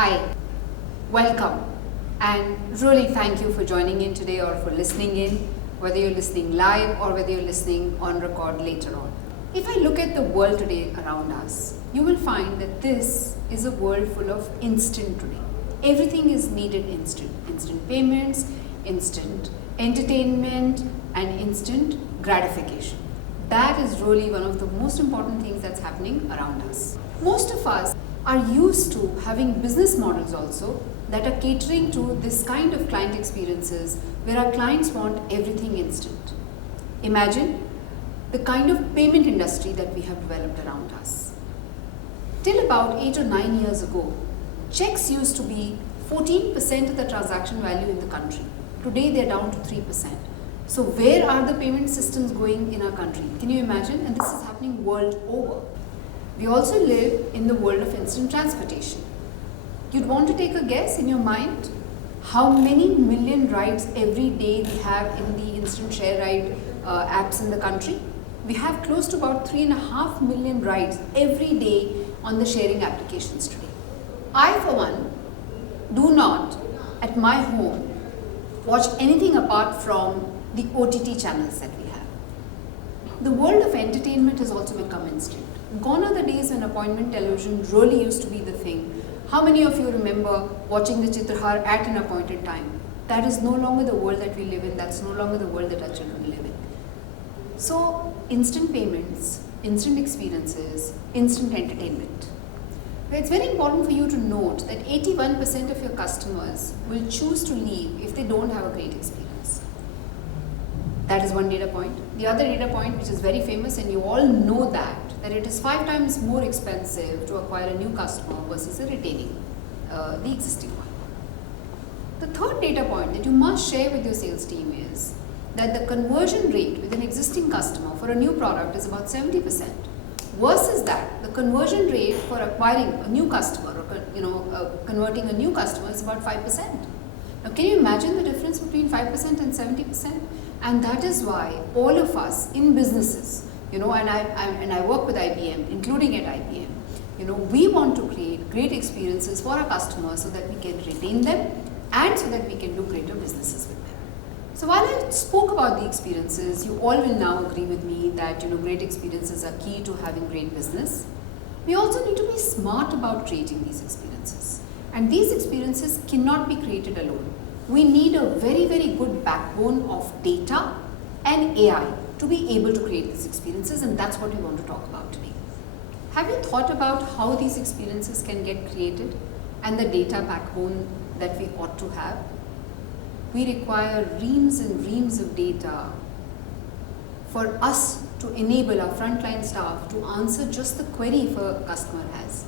Hi, welcome, and really thank you for joining in today or for listening in, whether you're listening live or whether you're listening on record later on. If I look at the world today around us, you will find that this is a world full of instant today. Everything is needed instant. Instant payments, instant entertainment, and instant gratification. That is really one of the most important things that's happening around us. Most of us are used to having business models also that are catering to this kind of client experiences where our clients want everything instant. Imagine the kind of payment industry that we have developed around us. Till about 8 or 9 years ago, checks used to be 14% of the transaction value in the country. Today they're down to 3%. So where are the payment systems going in our country? Can you imagine? And this is happening world over. We also live in the world of instant transportation. You'd want to take a guess in your mind how many million rides every day we have in the instant share ride apps in the country? We have close to about 3.5 million rides every day on the sharing applications today. I, for one, do not at my home watch anything apart from the OTT channels that we have. The world of entertainment has also become instant. Gone are the days when appointment television really used to be the thing. How many of you remember watching the Chitrahar at an appointed time? That is no longer the world that we live in. That's no longer the world that our children live in. So, instant payments, instant experiences, instant entertainment. It's very important for you to note that 81% of your customers will choose to leave if they don't have a great experience. That is one data point. The other data point, which is very famous, and you all know that it is 5 times more expensive to acquire a new customer versus retaining the existing one. The third data point that you must share with your sales team is that the conversion rate with an existing customer for a new product is about 70%. Versus that, the conversion rate for acquiring a new customer or converting a new customer is about 5%. Now, can you imagine the difference between 5% and 70%? And that is why all of us in businesses, and I work with IBM, including at IBM, we want to create great experiences for our customers so that we can retain them and so that we can do greater businesses with them. So while I spoke about the experiences, you all will now agree with me that great experiences are key to having great business. We also need to be smart about creating these experiences. And these experiences cannot be created alone. We need a very, very good backbone of data and AI to be able to create these experiences, and that's what we want to talk about today. Have you thought about how these experiences can get created and the data backbone that we ought to have? We require reams and reams of data for us to enable our frontline staff to answer just the query if a customer has.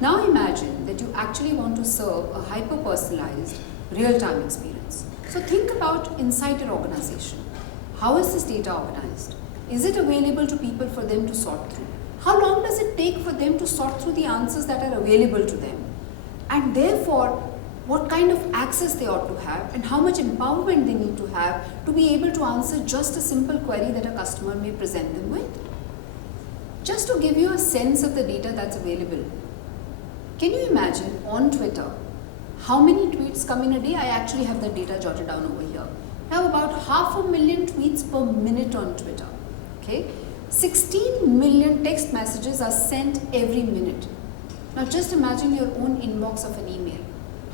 Now imagine that you actually want to serve a hyper-personalized real-time experience. So think about inside your organization. How is this data organized? Is it available to people for them to sort through? How long does it take for them to sort through the answers that are available to them? And therefore, what kind of access they ought to have and how much empowerment they need to have to be able to answer just a simple query that a customer may present them with. Just to give you a sense of the data that's available, can you imagine on Twitter how many tweets come in a day? I actually have the data jotted down over here. Now about 500,000 tweets per minute on Twitter. Okay, 16 million text messages are sent every minute. Now just imagine your own inbox of an email.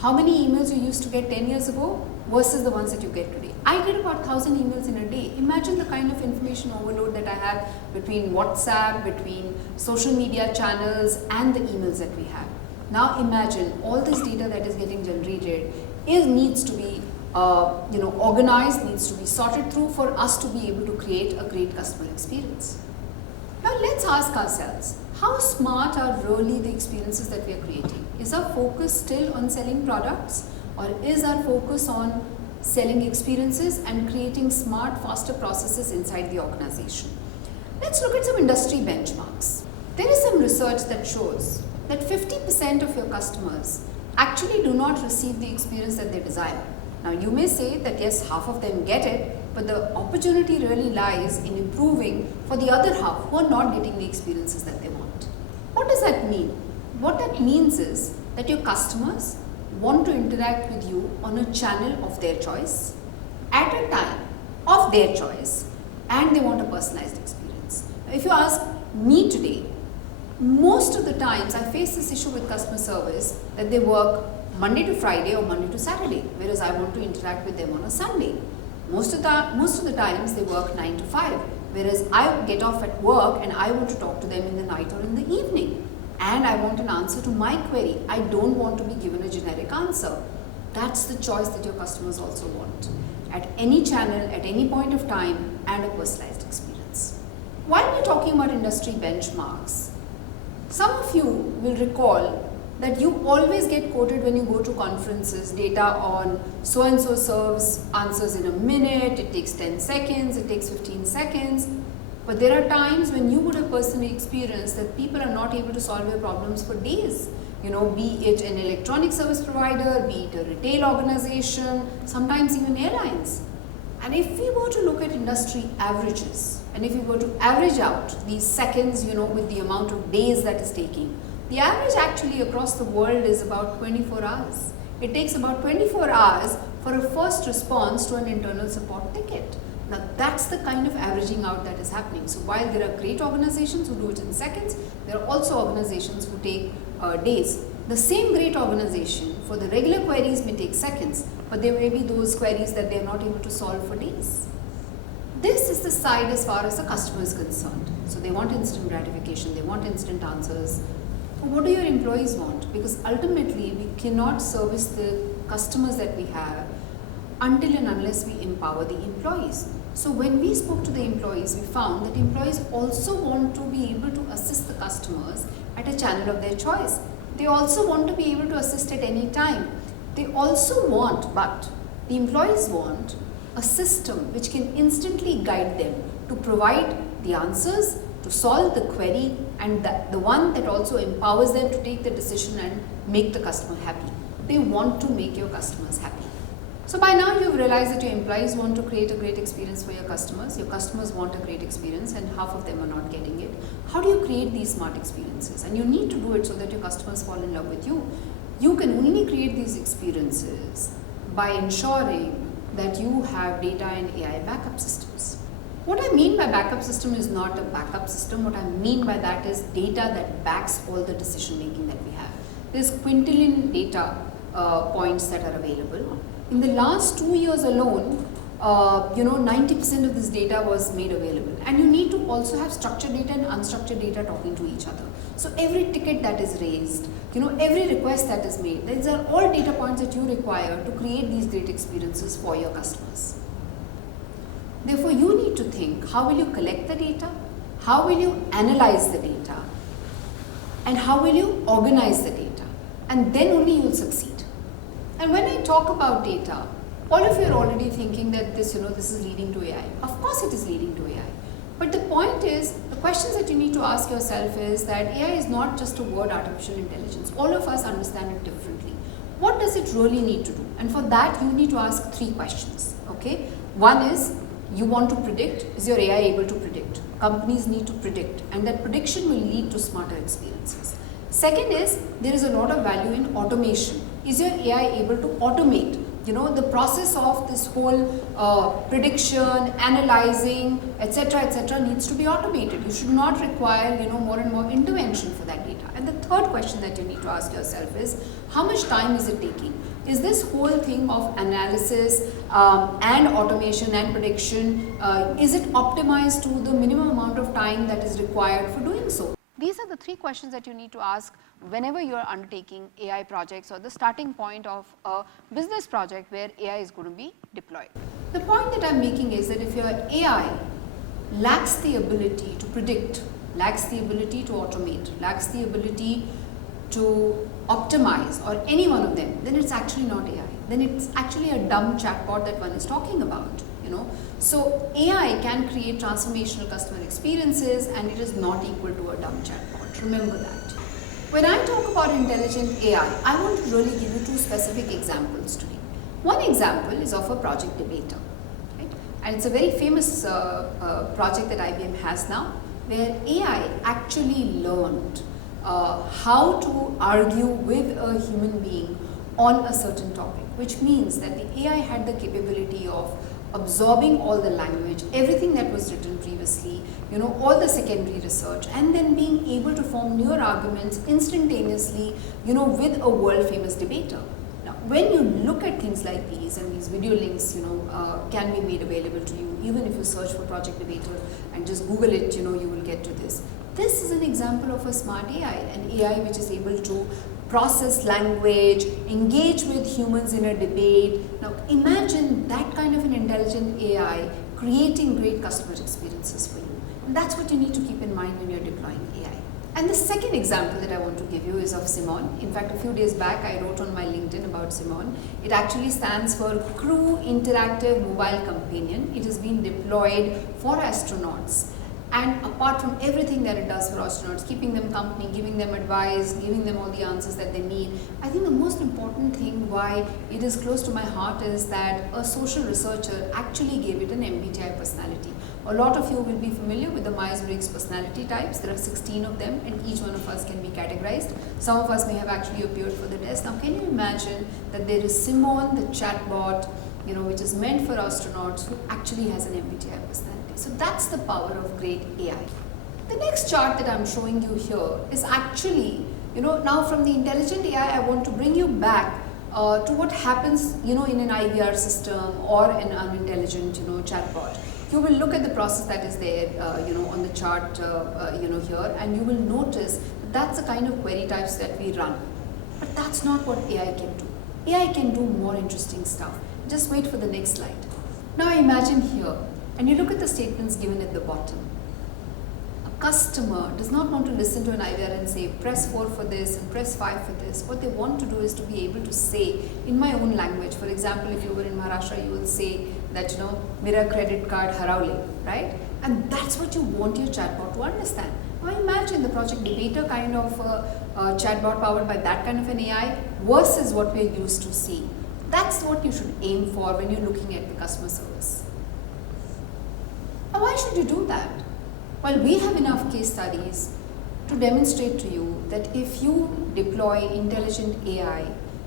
How many emails you used to get 10 years ago versus the ones that you get today? I get about 1,000 emails in a day. Imagine the kind of information overload that I have between WhatsApp, between social media channels and the emails that we have. Now imagine all this data that is getting generated needs to be organized, needs to be sorted through for us to be able to create a great customer experience. Now let's ask ourselves, how smart are really the experiences that we are creating? Is our focus still on selling products, or is our focus on selling experiences and creating smart, faster processes inside the organization? Let's look at some industry benchmarks. There is some research that shows that 50% of your customers actually do not receive the experience that they desire. Now you may say that yes, half of them get it, but the opportunity really lies in improving for the other half who are not getting the experiences that they want. What does that mean? What that means is that your customers want to interact with you on a channel of their choice, at a time of their choice, and they want a personalized experience. If you ask me today, most of the times I face this issue with customer service that they work Monday to Friday or Monday to Saturday, whereas I want to interact with them on a Sunday. Most of the times they work 9 to 5, whereas I get off at work and I want to talk to them in the night or in the evening. And I want an answer to my query. I don't want to be given a generic answer. That's the choice that your customers also want. At any channel, at any point of time, and a personalized experience. While we're talking about industry benchmarks, some of you will recall that you always get quoted when you go to conferences, data on so-and-so serves answers in a minute, it takes 10 seconds, it takes 15 seconds. But there are times when you would have personally experienced that people are not able to solve your problems for days. Be it an electronic service provider, be it a retail organization, sometimes even airlines. And if we were to look at industry averages, and if we were to average out these seconds, with the amount of days that is taking, the average actually across the world is about 24 hours. It takes about 24 hours for a first response to an internal support ticket. Now that's the kind of averaging out that is happening. So while there are great organizations who do it in seconds, there are also organizations who take days. The same great organization for the regular queries may take seconds, but there may be those queries that they are not able to solve for days. This is the side as far as the customer is concerned. So they want instant gratification, they want instant answers. What do your employees want? Because ultimately we cannot service the customers that we have until and unless we empower the employees. So when we spoke to the employees, we found that employees also want to be able to assist the customers at a channel of their choice. They also want to be able to assist at any time. They also want, but the employees want a system which can instantly guide them to provide the answers, to solve the query, and the one that also empowers them to take the decision and make the customer happy. They want to make your customers happy. So by now you've realized that your employees want to create a great experience for your customers want a great experience, and half of them are not getting it. How do you create these smart experiences? And you need to do it so that your customers fall in love with you. You can only create these experiences by ensuring that you have data and AI backup systems. What I mean by backup system is not a backup system. What I mean by that is data that backs all the decision making that we have. There's quintillion data points that are available. In the last 2 years alone, 90% of this data was made available. And you need to also have structured data and unstructured data talking to each other. So every ticket that is raised, every request that is made, these are all data points that you require to create these great experiences for your customers. Therefore, you need to think, how will you collect the data? How will you analyze the data? And how will you organize the data? And then only you will succeed. And when I talk about data, all of you are already thinking that this is leading to AI. Of course it is leading to AI. But the point is, the questions that you need to ask yourself is that AI is not just a word, artificial intelligence. All of us understand it differently. What does it really need to do? And for that, you need to ask 3 questions. Okay? One is, you want to predict. Is your AI able to predict? Companies need to predict, and that prediction will lead to smarter experiences. Second is, there is a lot of value in automation. Is your AI able to automate? The process of this whole prediction, analyzing, etc. needs to be automated. You should not require, more and more intervention for that data. And the third question that you need to ask yourself is, how much time is it taking? Is this whole thing of analysis and automation and prediction, is it optimized to the minimum amount of time that is required for doing so? These are the 3 questions that you need to ask whenever you are undertaking AI projects or the starting point of a business project where AI is going to be deployed. The point that I am making is that if your AI lacks the ability to predict, lacks the ability to automate, lacks the ability to optimize, or any one of them, then it's actually not AI. Then it's actually a dumb chatbot that one is talking about. So AI can create transformational customer experiences, and it is not equal to a dumb chatbot. Remember that. When I talk about intelligent AI, I want to really give you 2 specific examples today. One example is of a project debater, right? And it's a very famous project that IBM has now, where AI actually learned how to argue with a human being on a certain topic, which means that the AI had the capability of absorbing all the language, everything that was written previously, all the secondary research, and then being able to form newer arguments instantaneously, with a world famous debater. Now, when you look at things like these, and these video links, can be made available to you, even if you search for Project Debater and just Google it, you will get to this. This is an example of a smart AI, an AI which is able to process language, engage with humans in a debate. Now imagine that kind of an intelligent AI creating great customer experiences for you. And that's what you need to keep in mind when you're deploying AI. And the second example that I want to give you is of Simon. In fact, a few days back I wrote on my LinkedIn about Simon. It actually stands for Crew Interactive Mobile Companion. It has been deployed for astronauts. And apart from everything that it does for astronauts, keeping them company, giving them advice, giving them all the answers that they need, I think the most important thing why it is close to my heart is that a social researcher actually gave it an MBTI personality. A lot of you will be familiar with the Myers-Briggs personality types. There are 16 of them, and each one of us can be categorized. Some of us may have actually appeared for the test. Now can you imagine that there is Simon, the chatbot, which is meant for astronauts, who actually has an MBTI personality. So that's the power of great AI. The next chart that I'm showing you here is actually, now from the intelligent AI, I want to bring you back to what happens, in an IVR system or an unintelligent, chatbot. You will look at the process that is there, on the chart, here, and you will notice that that's the kind of query types that we run. But that's not what AI can do. AI can do more interesting stuff. Just wait for the next slide. Now imagine here, and you look at the statements given at the bottom. A customer does not want to listen to an IVR and say, press 4 for this and press 5 for this. What they want to do is to be able to say in my own language. For example, if you were in Maharashtra, you will say that, Mera credit card harawle, right? And that's what you want your chatbot to understand. Now imagine the Project Debater kind of chatbot powered by that kind of an AI versus what we're used to seeing. That's what you should aim for when you're looking at the customer service. Now, why should you do that? Well, we have enough case studies to demonstrate to you that if you deploy intelligent AI,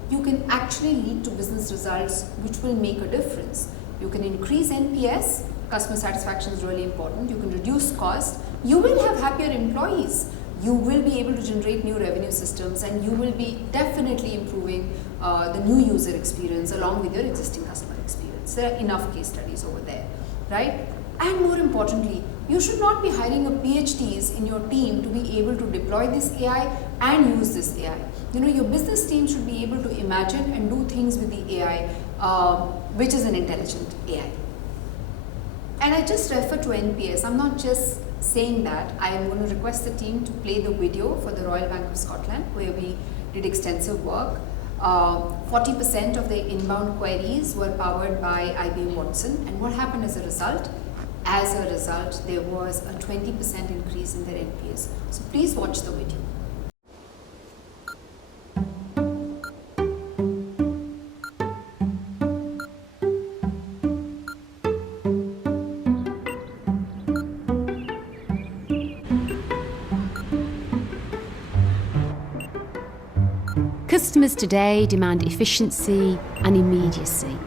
you can actually lead to business results which will make a difference. You can increase NPS, customer satisfaction is really important. You can reduce cost. You will have happier employees. You will be able to generate new revenue systems, and you will be definitely improving the new user experience along with your existing customer experience. There are enough case studies over there, right? And more importantly, you should not be hiring a PhDs in your team to be able to deploy this AI and use this AI. Your business team should be able to imagine and do things with the AI, which is an intelligent AI. And I just refer to NPS. I'm not just saying that. I am going to request the team to play the video for the Royal Bank of Scotland, where we did extensive work. 40% of the inbound queries were powered by IBM Watson. And what happened as a result? As a result, there was a 20% increase in their NPS. So please watch the video. Customers today demand efficiency and immediacy.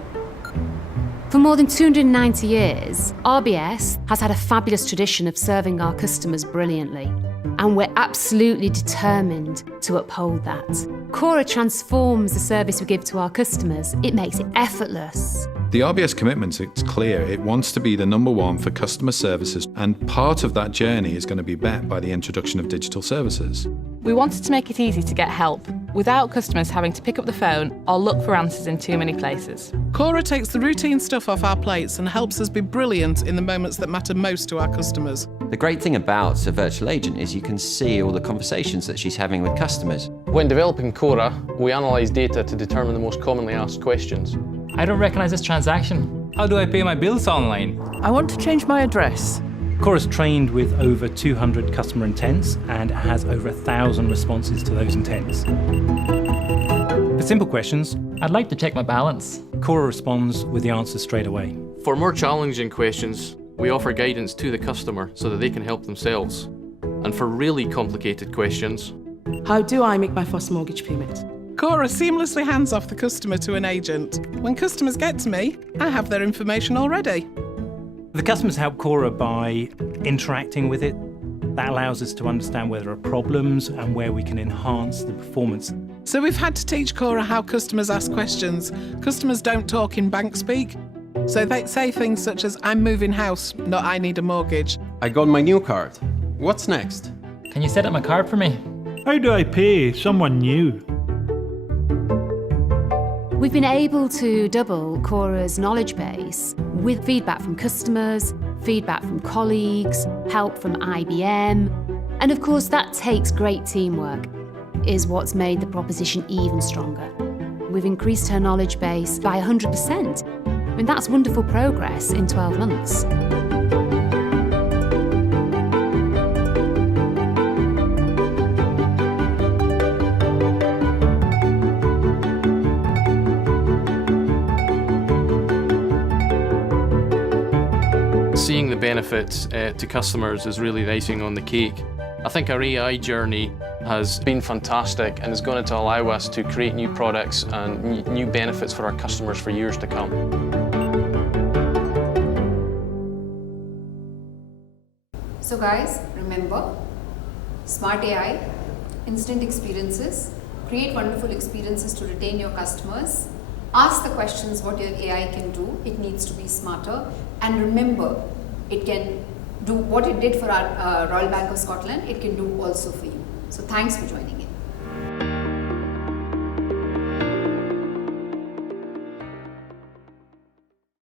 For more than 290 years, RBS has had a fabulous tradition of serving our customers brilliantly, and we're absolutely determined to uphold that. Cora transforms the service we give to our customers. It makes it effortless. The RBS commitment is clear. It wants to be the number one for customer services, and part of that journey is going to be met by the introduction of digital services. We wanted to make it easy to get help without customers having to pick up the phone or look for answers in too many places. Cora takes the routine stuff off our plates and helps us be brilliant in the moments that matter most to our customers. The great thing about a virtual agent is you can see all the conversations that she's having with customers. When developing Cora, we analyse data to determine the most commonly asked questions. I don't recognise this transaction. How do I pay my bills online? I want to change my address. Cora's trained with over 200 customer intents and has over 1,000 responses to those intents. For simple questions, I'd like to check my balance. Cora responds with the answers straight away. For more challenging questions, we offer guidance to the customer so that they can help themselves. And for really complicated questions, How do I make my first mortgage payment? Cora seamlessly hands off the customer to an agent. When customers get to me, I have their information already. The customers help Cora by interacting with it. That allows us to understand where there are problems and where we can enhance the performance. So we've had to teach Cora how customers ask questions. Customers don't talk in bank speak. So they say things such as, I'm moving house, not I need a mortgage. I got my new card. What's next? Can you set up my card for me? How do I pay someone new? We've been able to double Cora's knowledge base with feedback from customers, feedback from colleagues, help from IBM. And of course, that takes great teamwork, is what's made the proposition even stronger. We've increased her knowledge base by 100%. I mean, that's wonderful progress in 12 months. Seeing the benefits to customers is really the icing on the cake. I think our AI journey has been fantastic and is going to allow us to create new products and new benefits for our customers for years to come. So guys, remember, smart AI, instant experiences, create wonderful experiences to retain your customers, ask the questions what your AI can do, it needs to be smarter, and remember, it can do what it did for our Royal Bank of Scotland, it can do also for you. So thanks for joining in.